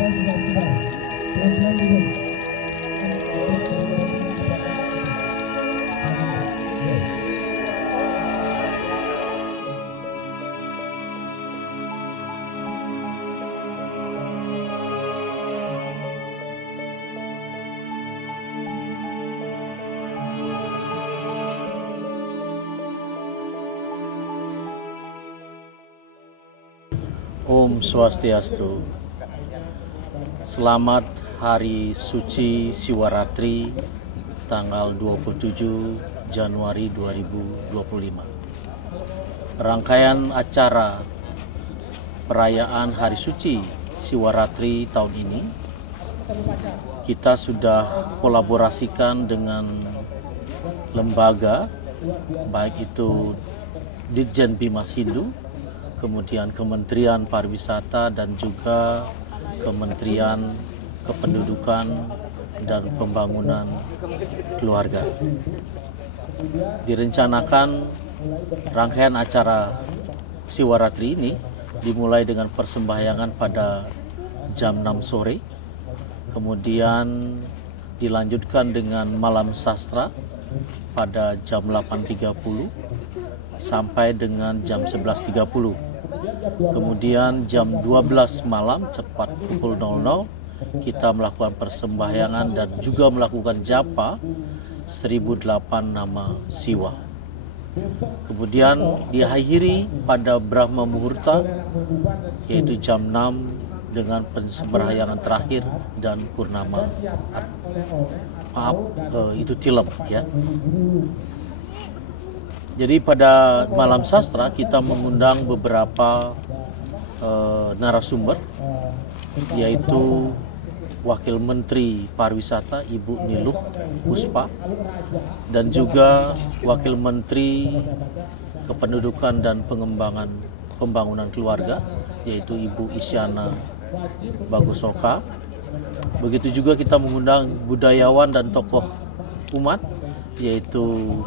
Om Swastiastu. Selamat Hari Suci Siwaratri tanggal 27 Januari 2025. Rangkaian acara perayaan Hari Suci Siwaratri tahun ini kita sudah kolaborasikan dengan lembaga baik itu Ditjen Bimas Hindu, kemudian Kementerian Pariwisata dan juga Kementerian Kependudukan dan Pembangunan Keluarga. Direncanakan rangkaian acara Siwaratri ini dimulai dengan persembahyangan pada jam 6 sore, kemudian dilanjutkan dengan malam sastra pada jam 8.30 sampai dengan jam 11.30. Kemudian jam 12 malam tepat pukul 00 kita melakukan persembahyangan dan juga melakukan japa 1008 nama Siwa. Kemudian diakhiri pada Brahma Muhurta yaitu jam 6 dengan persembahyangan terakhir dan purnama. Itu tilem ya. Jadi pada malam sastra kita mengundang beberapa narasumber, yaitu Wakil Menteri Pariwisata Ibu Niluh Puspa dan juga Wakil Menteri Kependudukan dan Pembangunan Keluarga yaitu Ibu Isyana Bagusoka. Begitu juga kita mengundang budayawan dan tokoh umat yaitu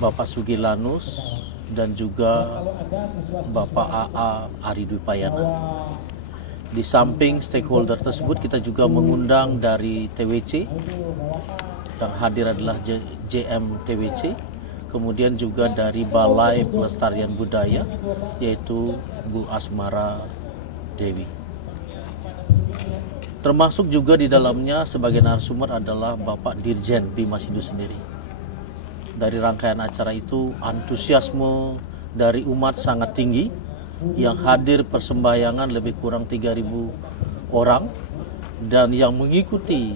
Bapak Sugilanus dan juga Bapak AA Aridwipayana. Di samping stakeholder tersebut kita juga mengundang dari TWC, yang hadir adalah JM TWC, kemudian juga dari Balai Pelestarian Budaya yaitu Bu Asmara Dewi. Termasuk juga di dalamnya sebagai narasumber adalah Bapak Dirjen Bimas Hindu sendiri. Dari rangkaian acara itu antusiasme dari umat sangat tinggi, yang hadir persembahyangan lebih kurang 3.000 orang dan yang mengikuti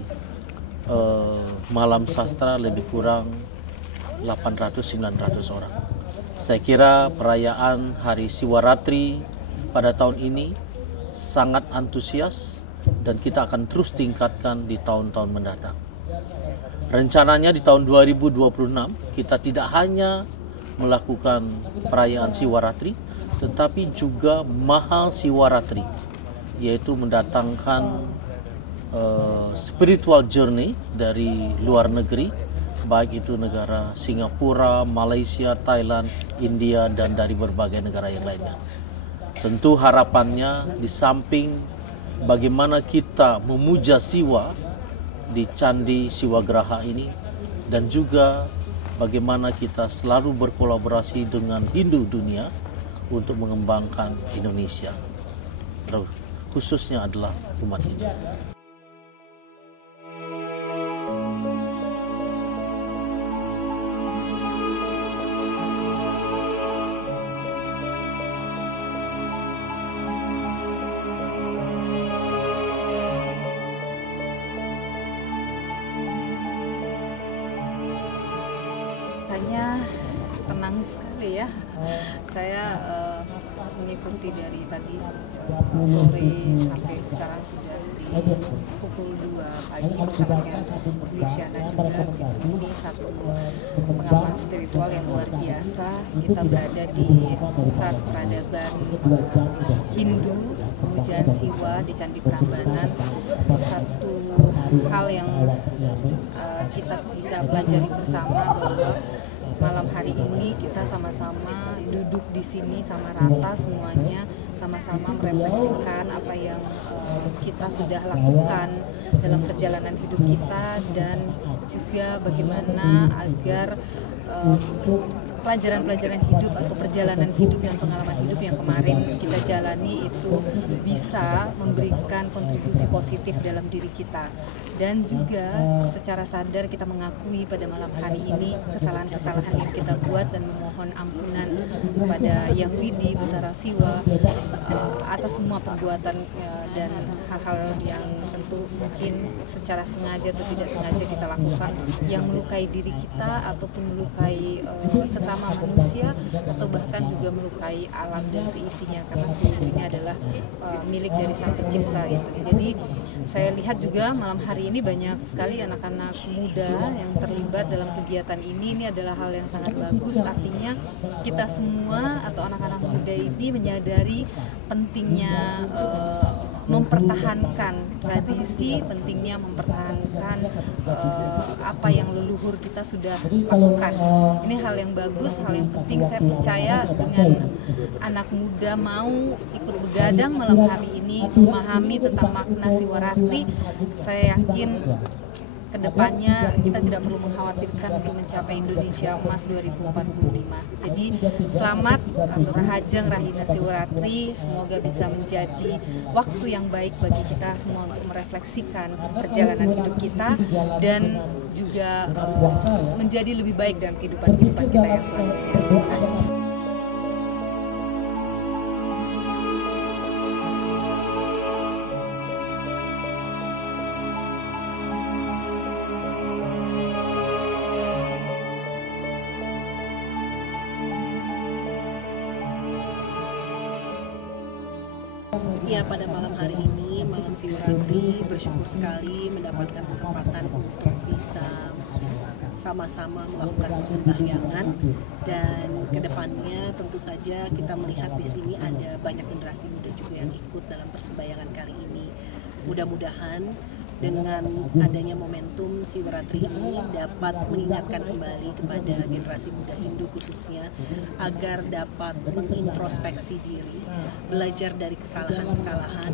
malam sastra lebih kurang 800-900 orang. Saya kira perayaan Hari Siwaratri pada tahun ini sangat antusias dan kita akan terus tingkatkan di tahun-tahun mendatang. Rencananya di tahun 2026 kita tidak hanya melakukan perayaan Siwaratri, tetapi juga Maha Siwaratri, yaitu mendatangkan spiritual journey dari luar negeri, baik itu negara Singapura, Malaysia, Thailand, India, dan dari berbagai negara yang lainnya. Tentu harapannya di samping bagaimana kita memuja Siwa di Candi Siwagraha ini, dan juga bagaimana kita selalu berkolaborasi dengan Hindu dunia untuk mengembangkan Indonesia, khususnya adalah umat Hindu. Hanya tenang sekali ya. Saya mengikuti dari tadi sore sampai sekarang sudah di pukul 2 pagi bersama dengan Bu Isyana juga. Ini satu pengalaman spiritual yang luar biasa. Kita berada di pusat peradaban Hindu, pemujaan Siwa di Candi Prambanan. Satu hal yang kita bisa pelajari bersama bahwa malam hari ini kita sama-sama duduk di sini sama rata semuanya, sama-sama merefleksikan apa yang kita kita sudah lakukan dalam perjalanan hidup kita, dan juga bagaimana agar pelajaran-pelajaran hidup atau perjalanan hidup dan pengalaman hidup yang kemarin kita jalani itu bisa memberikan kontribusi positif dalam diri kita. Dan juga secara sadar kita mengakui pada malam hari ini kesalahan-kesalahan yang kita buat dan memohon ampunan kepada Yang Widi Betara Siwa atas semua perbuatan dan hal-hal yang tentu mungkin secara sengaja atau tidak sengaja kita lakukan yang melukai diri kita ataupun melukai sesama manusia, atau bahkan juga melukai alam dan seisinya, karena seluruh ini adalah milik dari Sang Pencipta gitu. Jadi saya lihat juga malam hari ini banyak sekali anak-anak muda yang terlibat dalam kegiatan ini. Ini adalah hal yang sangat bagus, artinya kita semua atau anak-anak muda ini menyadari pentingnya mempertahankan tradisi, pentingnya mempertahankan apa yang leluhur kita sudah lakukan. Ini hal yang bagus, hal yang penting. Saya percaya dengan anak muda mau ikut begadang malam hari ini, memahami tentang makna Siwaratri, saya yakin kedepannya kita tidak perlu mengkhawatirkan untuk mencapai Indonesia Emas 2045. Jadi selamat atau Rahajeng Rahina Siwaratri, semoga bisa menjadi waktu yang baik bagi kita semua untuk merefleksikan perjalanan hidup kita dan juga menjadi lebih baik dalam kehidupan kita yang selanjutnya. Terima kasih. Ya, pada malam hari ini, malam Siwaratri, bersyukur sekali mendapatkan kesempatan untuk bisa sama-sama melakukan persembahyangan, dan kedepannya tentu saja kita melihat di sini ada banyak generasi muda juga yang ikut dalam persembahyangan kali ini. Mudah-mudahan dengan adanya momentum Siwaratri ini dapat mengingatkan kembali kepada generasi muda Hindu khususnya agar dapat mengintrospeksi diri, belajar dari kesalahan-kesalahan,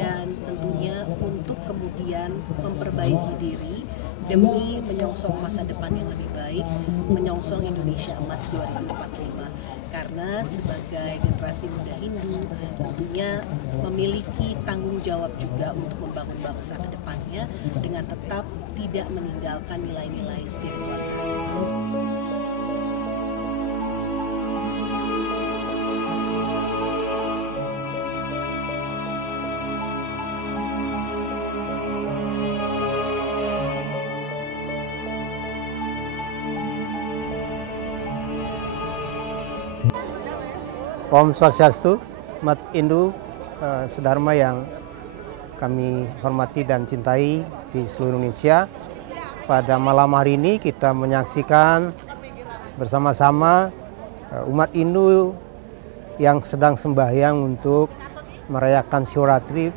dan tentunya untuk kemudian memperbaiki diri demi menyongsong masa depan yang lebih baik, menyongsong Indonesia Emas 2045. Karena sebagai generasi muda Hindu tentunya memiliki tanggung jawab juga untuk membangun bangsa ke depannya dengan tetap tidak meninggalkan nilai-nilai spiritualitas. Om Swastiastu, umat Hindu sedharma yang kami hormati dan cintai di seluruh Indonesia. Pada malam hari ini kita menyaksikan bersama-sama umat Hindu yang sedang sembahyang untuk merayakan Siwaratri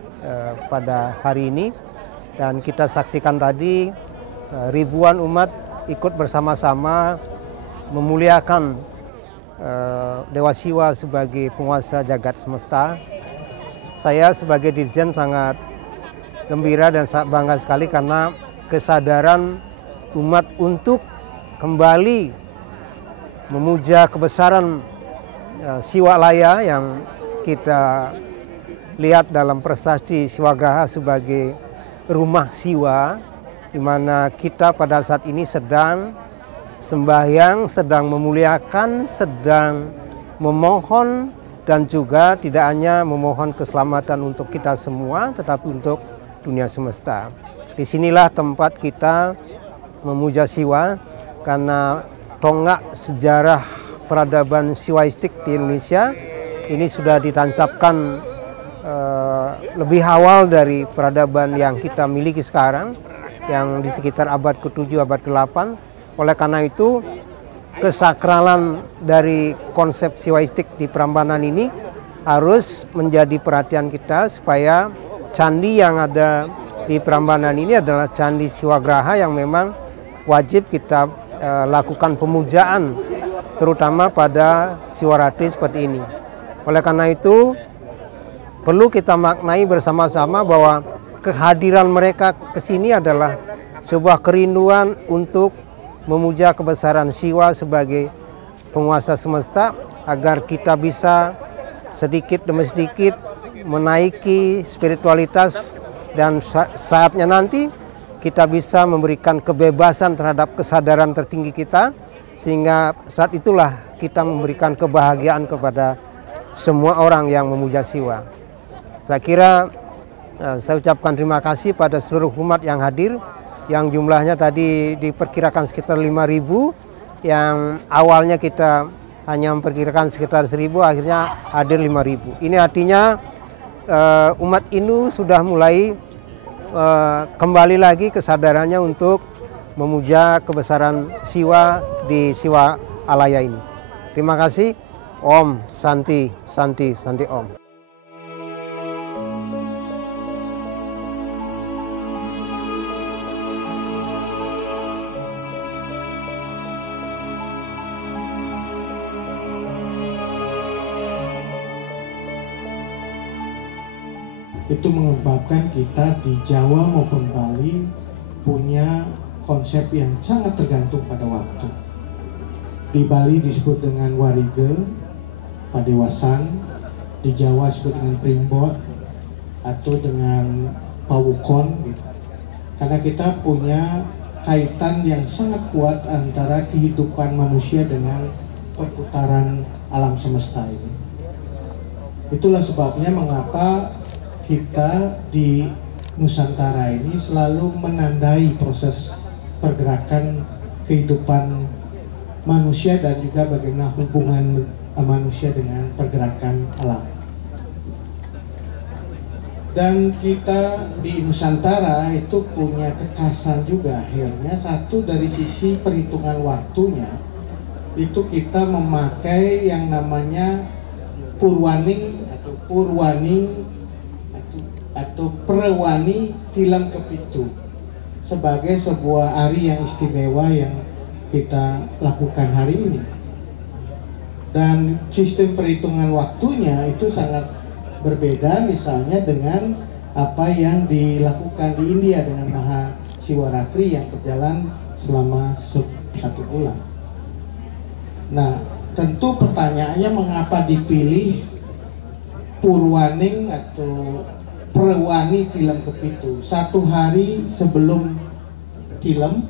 pada hari ini. Dan kita saksikan tadi ribuan umat ikut bersama-sama memuliakan Dewa Siwa sebagai penguasa jagat semesta. Saya sebagai Dirjen sangat gembira dan sangat bangga sekali karena kesadaran umat untuk kembali memuja kebesaran Siwa Laya yang kita lihat dalam prasasti Siwagraha sebagai rumah Siwa, di mana kita pada saat ini sedang sembahyang, sedang memuliakan, sedang memohon, dan juga tidak hanya memohon keselamatan untuk kita semua, tetapi untuk dunia semesta. Disinilah tempat kita memuja Siwa, karena tonggak sejarah peradaban Siwaistik di Indonesia ini sudah ditancapkan lebih awal dari peradaban yang kita miliki sekarang, yang di sekitar abad ke-7, abad ke-8. Oleh karena itu, kesakralan dari konsep Siwaistik di Prambanan ini harus menjadi perhatian kita, supaya candi yang ada di Prambanan ini adalah candi Siwagraha yang memang wajib kita lakukan pemujaan, terutama pada Siwaratri seperti ini. Oleh karena itu, perlu kita maknai bersama-sama bahwa kehadiran mereka ke sini adalah sebuah kerinduan untuk memuja kebesaran Siwa sebagai penguasa semesta, agar kita bisa sedikit demi sedikit menaiki spiritualitas, dan saatnya nanti kita bisa memberikan kebebasan terhadap kesadaran tertinggi kita, sehingga saat itulah kita memberikan kebahagiaan kepada semua orang yang memuja Siwa. Saya kira saya ucapkan terima kasih pada seluruh umat yang hadir, yang jumlahnya tadi diperkirakan sekitar 5.000, yang awalnya kita hanya memperkirakan sekitar 1.000, akhirnya hadir 5.000. Ini artinya umat Hindu sudah mulai kembali lagi kesadarannya untuk memuja kebesaran Siwa di Siwa Alaya ini. Terima kasih. Om Santi Santi Santi Om. Itu menyebabkan kita di Jawa maupun Bali punya konsep yang sangat tergantung pada waktu. Di Bali disebut dengan warige, padewasan, di Jawa disebut dengan primbon atau dengan pawukon gitu. Karena kita punya kaitan yang sangat kuat antara kehidupan manusia dengan perputaran alam semesta ini. Itulah sebabnya mengapa kita di Nusantara ini selalu menandai proses pergerakan kehidupan manusia dan juga bagaimana hubungan manusia dengan pergerakan alam. Dan kita di Nusantara itu punya kekhasan juga akhirnya. Satu, dari sisi perhitungan waktunya itu kita memakai yang namanya purwaning atau Perwani Tilam Kepitu sebagai sebuah hari yang istimewa yang kita lakukan hari ini. Dan sistem perhitungan waktunya itu sangat berbeda misalnya dengan apa yang dilakukan di India dengan Maha Siwaratri yang berjalan selama 1 bulan. Nah, tentu pertanyaannya mengapa dipilih Purwaning atau Perwani Tilam Kepitu 1 hari sebelum Tilem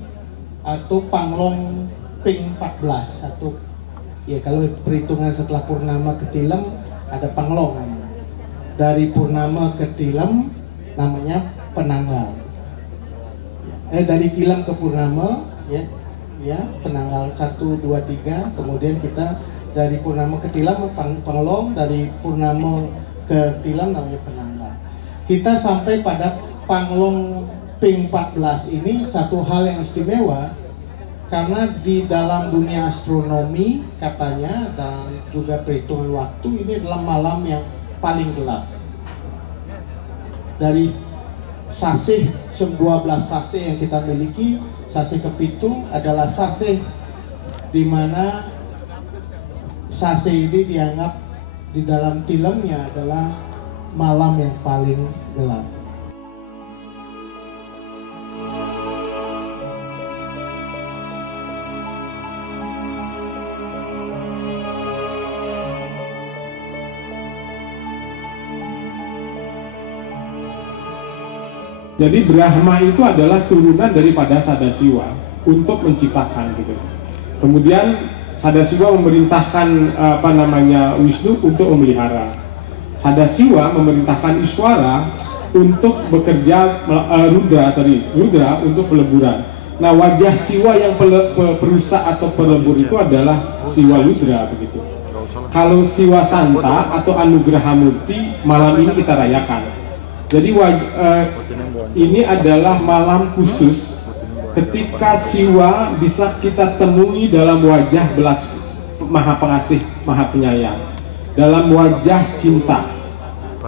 atau Panglong Ping 14, atau ya kalau perhitungan setelah purnama ke Tilem ada Panglong, dari purnama ke Tilem namanya penanggal, dari Tilem ke purnama ya penanggal 1, 2, 3, kemudian kita dari purnama ke Tilem Panglong, dari purnama ke Tilem namanya penanggal. Kita sampai pada Panglong Ping 14 ini satu hal yang istimewa, karena di dalam dunia astronomi katanya dan juga perhitungan waktu ini adalah malam yang paling gelap. Dari sasih 12 sasih yang kita miliki, sasih Kepitu adalah sasih di mana sasih ini dianggap di dalam tilemnya adalah malam yang paling gelap. Jadi Brahma itu adalah turunan daripada Sadasiwa untuk menciptakan gitu. Kemudian Sadasiwa memerintahkan Wisnu untuk memelihara. Sadasiwa memerintahkan Iswara untuk bekerja, Rudra untuk peleburan. Nah, wajah Siwa yang perusak atau pelebur itu adalah Siwa Rudra begitu. Kalau Siwa Santa atau Anugraha Murti malam ini kita rayakan. Jadi ini adalah malam khusus ketika Siwa bisa kita temui dalam wajah belas Maha Pengasih, Maha Penyayang, dalam wajah cinta.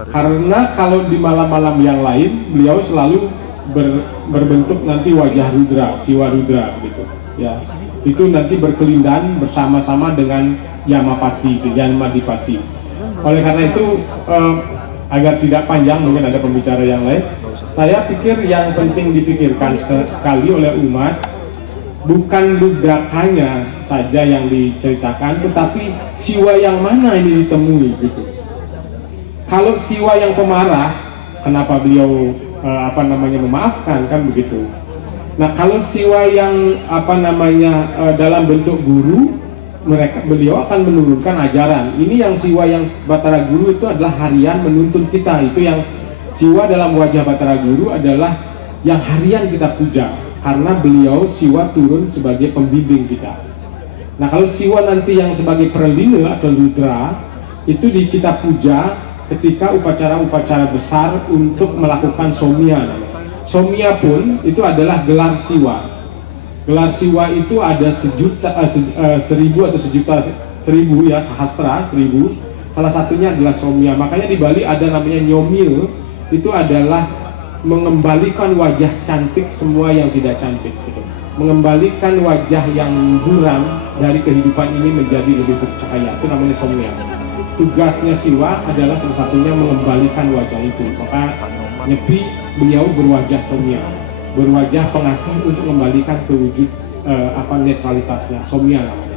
Karena kalau di malam-malam yang lain beliau selalu berbentuk nanti wajah Rudra, Siwa Rudra gitu. Ya, itu nanti berkelindan bersama-sama dengan Yamapati, Yamadipati. Oleh karena itu agar tidak panjang, mungkin ada pembicara yang lain. Saya pikir yang penting dipikirkan sekali oleh umat bukan ludakannya saja yang diceritakan, tetapi siwa yang mana ini ditemui gitu. Kalau siwa yang pemarah, kenapa beliau memaafkan, kan begitu. Nah, kalau siwa yang dalam bentuk guru, beliau akan menurunkan ajaran. Ini yang siwa yang Batara Guru itu adalah harian menuntun kita. Itu yang siwa dalam wajah Batara Guru adalah yang harian kita puja, karena beliau siwa turun sebagai pembimbing kita. Nah, kalau siwa nanti yang sebagai perlina atau ludra itu kita puja ketika upacara-upacara besar untuk melakukan somya. Somya pun itu adalah gelar siwa. Gelar siwa itu ada 1.000 atau 1.000 ya, sahastra 1.000. Salah satunya adalah somya. Makanya di Bali ada namanya nyomil, itu adalah mengembalikan wajah cantik semua yang tidak cantik gitu. Mengembalikan wajah yang buram dari kehidupan ini menjadi lebih bercahaya. Itu namanya somya. Tugasnya siwa adalah salah satunya mengembalikan wajah itu. Maka Nyepi beliau berwajah somya, berwajah pengasih untuk mengembalikan ke wujud netralitasnya, somya namanya.